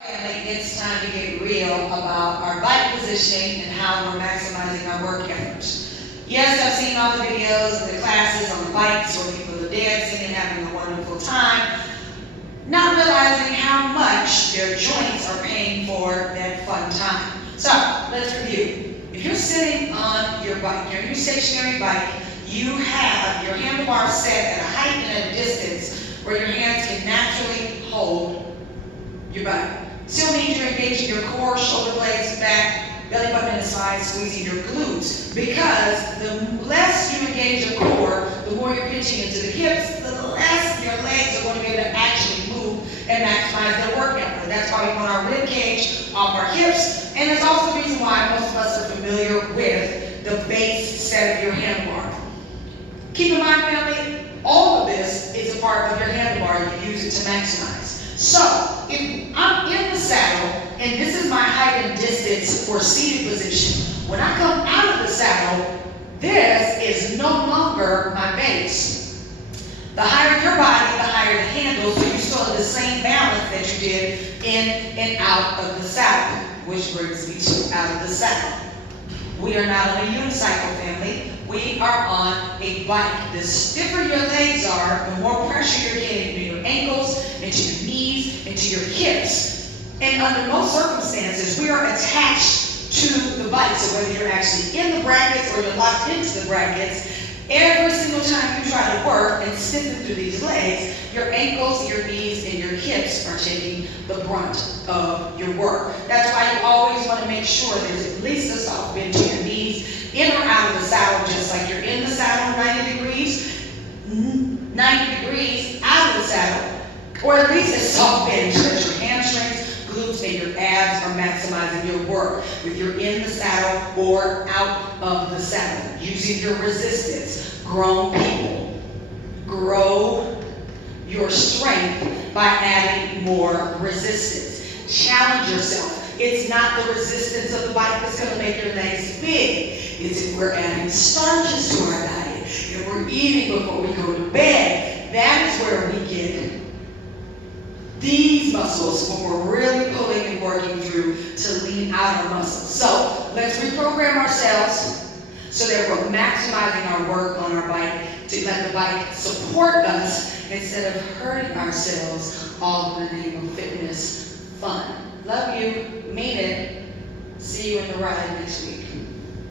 Family, it's time to get real about our bike positioning and how we're maximizing our work efforts. Yes, I've seen all the videos of the classes on the bikes where people are dancing and having a wonderful time, not realizing how much their joints are paying for that fun time. So, let's review. If you're sitting on your bike, your new stationary bike, you have your handlebars set at a height and at a distance where your hands can naturally hold your bike. Still need you engaging your core, shoulder blades, back, belly button and spine, squeezing your glutes. Because the less you engage your core, the more you're pinching into the hips, the less your legs are going to be able to actually move and maximize their work effort. That's why we want our rib cage off our hips. And it's also the reason why most of us are familiar with the base set of your handlebar. Keep in mind, family, all of this is a part of your handlebar. You use it to maximize. So, if I'm in the saddle, and this is my height and distance for seated position, when I come out of the saddle, this is no longer my base. The higher your body, the higher the handle, so you still have the same balance that you did in and out of the saddle, which brings me to out of the saddle. We are not on a unicycle, family. We are on a bike. The stiffer your legs are, the more pressure you're getting into your ankles, into your knees, into your hips. And under most circumstances, we are attached to the bike. So whether you're actually in the brackets or you're locked into the brackets, every single time you try to work and stiffen through these legs, your ankles, your knees, and your hips are taking the brunt of your work. That's why you always want to make sure there's at least a soft bend to your knees, in or out of the saddle, just like you're in the saddle 90 degrees, 90 degrees out of the saddle, or at least a soft bend so that your hamstrings, glutes, and your abs are maximizing your work. If you're in the saddle or out of the saddle, using your resistance. Grown people, grow your strength by adding more resistance. Challenge yourself. It's not the resistance of the bike that's going to make your legs big. It's if we're adding starches to our diet, if we're eating before we go to bed. That is where we get these muscles when we're really pulling and working through to lean out our muscles. So let's reprogram ourselves so that we're maximizing our work on our bike to let the bike support us instead of hurting ourselves, all in the name of fitness, fun. Love you, mean it. See you in the ride next week.